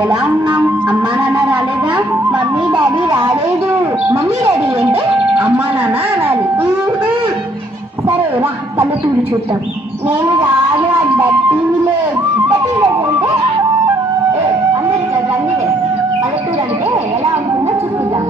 ఎలా ఉన్నాం? అమ్మా నాన్న రాలేదా? మమ్మీ డాడీ రాలేదు. మమ్మీ డాడీ అంటే అమ్మా నాన్న అనాలి. సరే రా పల్లెటూరు చూద్దాం. నేను రాను. Dirty village. డర్టీ విలేజ్ అంటే అందరి రంగులే. పల్లెటూరు అంటే ఎలా ఉంటుందో చూపిద్దాం.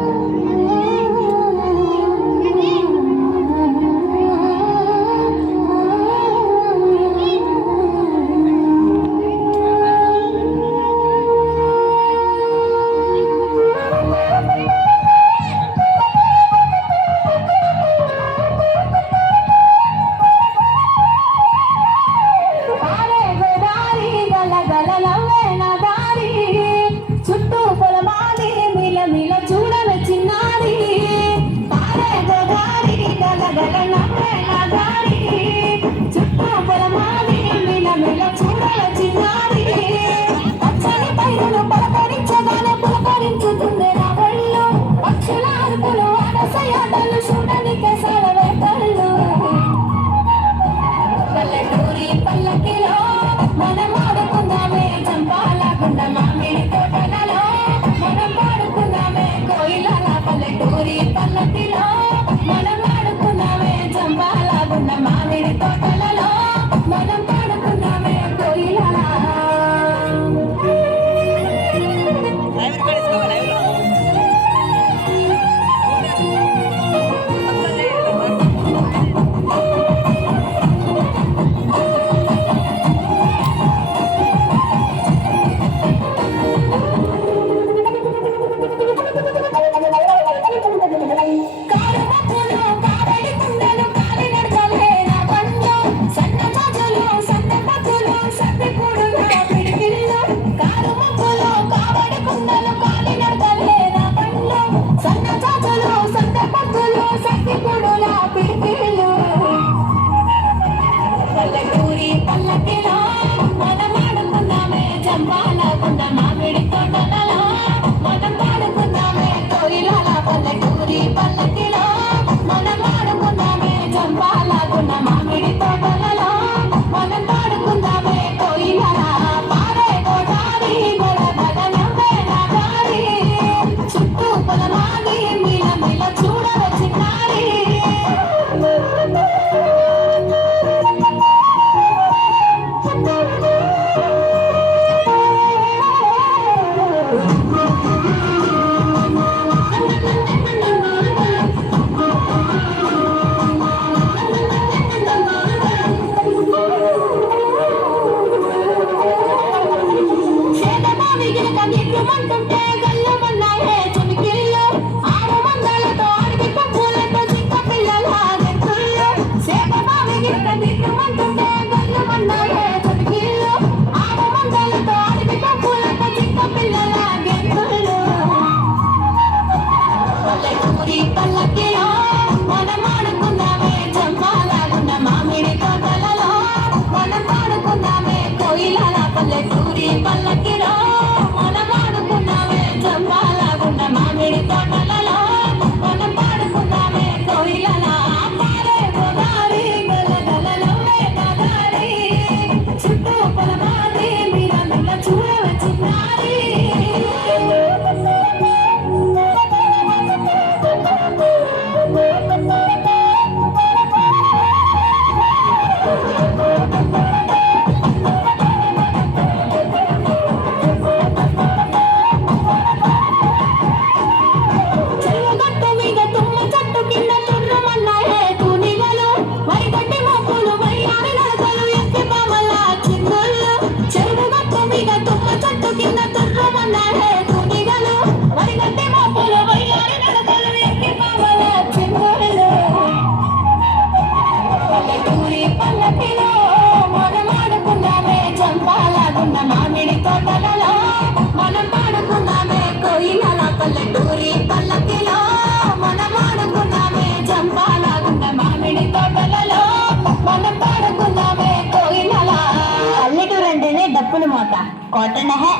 कॉटन है।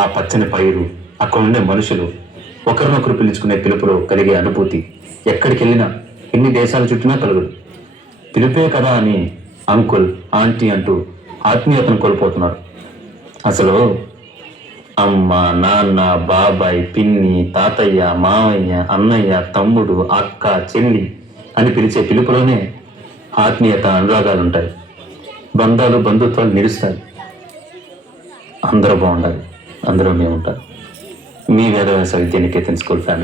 ఆ పచ్చని పైరు, అక్కడ ఉండే మనుషులు, ఒకరినొకరు పిలుచుకునే పిలుపులో కలిగే అనుభూతి ఎక్కడికి వెళ్ళినా, ఎన్ని దేశాల చుట్టినా కలుగుడు. పిలుపే కదా అని అంకుల్, ఆంటీ అంటూ ఆత్మీయతను కోల్పోతున్నారు. అసలు అమ్మ, నాన్న, బాబాయ్, పిన్ని, తాతయ్య, మావయ్య, అన్నయ్య, తమ్ముడు, అక్క, చెల్లి అని పిలిచే పిలుపులోనే ఆత్మీయత, అనురాగాలు ఉంటాయి. బంధాలు, బంధుత్వాలు నిలుస్తాయి. అందరూ బాగుండాలి, అందరూ మేము ఉంటారు. మీ వేదవ్యాస విద్యానికేతన్ స్కూల్ ఫ్యామిలీ.